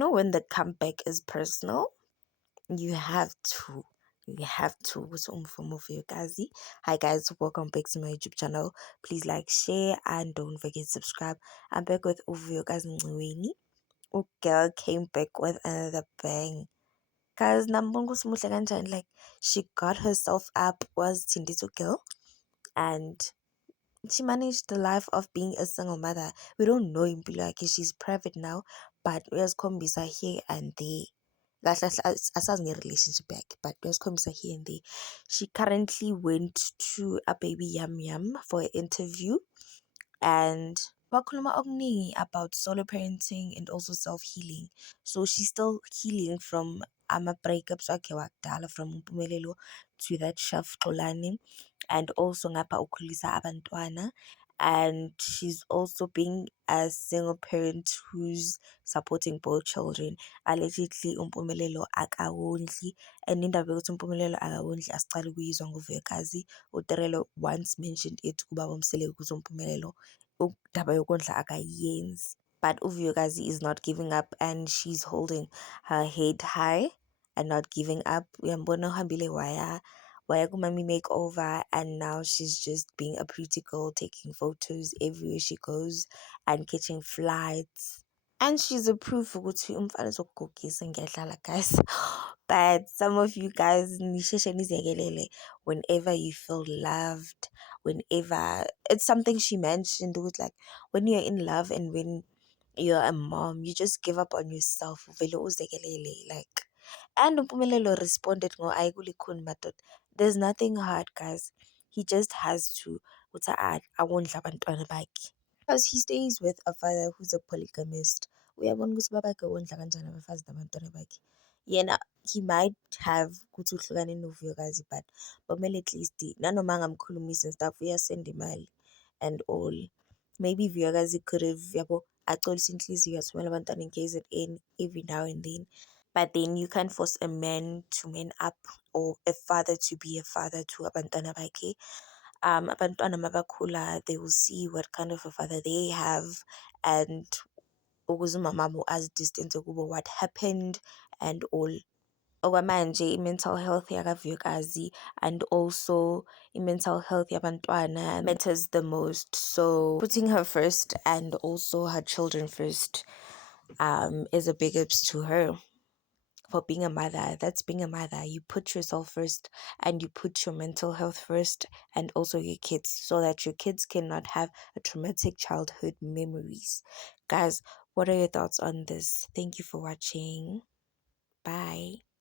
when the comeback is personal, you have to. You have to. Kazi. Hi guys, welcome back to my YouTube channel. Please like, share, and don't forget to subscribe. I'm back with Uvuyokazi Ngciweni. Girl came back with another bang. Cause like she got herself up, was Tindiso girl, and she managed the life of being a single mother. We don't know impilo yakhe, she's private now, but uyazikhombisa here and there. Kahle kahle asazi nge-relationship yakhe, but uyazikhombisa here and there. She currently went to a baby yum yum for an interview, and bakhuluma okuningi about solo parenting and also self-healing. So she's still healing from ama-breakups wakhe wakudala, from Mpumelelo to that Shaf Xolani, and also ngapha ukhulisa abantwana. And she's also being a single parent who's supporting both children. Allegedly uMpumelelo akawondli, and indaba yokuthi uMpumelelo akawondli asicale ukuyizwa nguVuyokazi. uTerelo once mentioned it kubaba uMsele ukuthi uMpumelelo indaba yokondla akayenzi. But Uvuyokazi is not giving up, and she's holding her head high and not giving up. Uyambona uhambile waya kumami makeover, and now she's just being a pretty girl, taking photos everywhere she goes and catching flights. And she's a proof ukuthi umfana uzokugugisa ngiyadlala, guys. But some of you guys nisheshe nizekelele whenever you feel loved, whenever it's something she mentioned, with like when you're in love and when you're a mom, you just give up on yourself. Vele uzekelele, like. And Mpumelelo responded ngo ayikulikhuni madoda. There's nothing hard, guys. He just has to ukuthi awondla abantwana bakhe. Because he stays with a father who's a polygamist. Uyabona ukuthi babakhe wondla kanjani abafazi nabantwana bakhe. Yena, he might have ukuthi uhlukane noVuyokazi, but bomele at least nanoma angamkhulumisi and stuff uyasenda imali and all. Maybe Vuyokazi could have yabo agcolisa inhliziyo athumela abantwana in-KZN every now and then. But then you can't force a man to man up, or a father to be a father to abantwana bakhe. Abantwana mabakhula, they will see what kind of a father they have, and ukuze umamabo azidistance kubo what happened and all. Okwamanje i-mental health yakaVuyokazi and also i-mental health yabantwana matters the most. So putting her first and also her children first is a big ups to her for being a mother. That's being a mother. You put yourself first, and you put your mental health first, and also your kids, so that your kids cannot have a traumatic childhood memories. Guys, what are your thoughts on this? Thank you for watching.